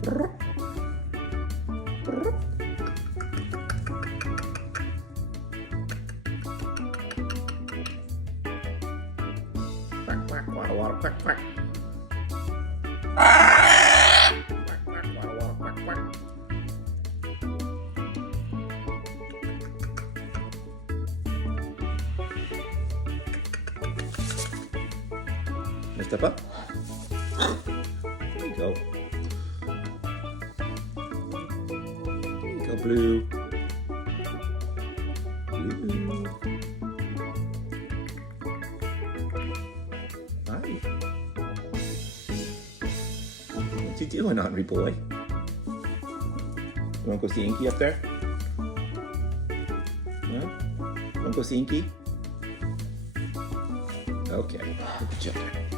Quack, quack, water, water, quack, quack. Quack, quack, water, water, quack, quack. Now step up. There you go. There you go, Blue. Blue. Hi. What you doing, Henry boy? You want to go see Inky up there? Yeah? Want to go see Inky? Okay, look at you up there.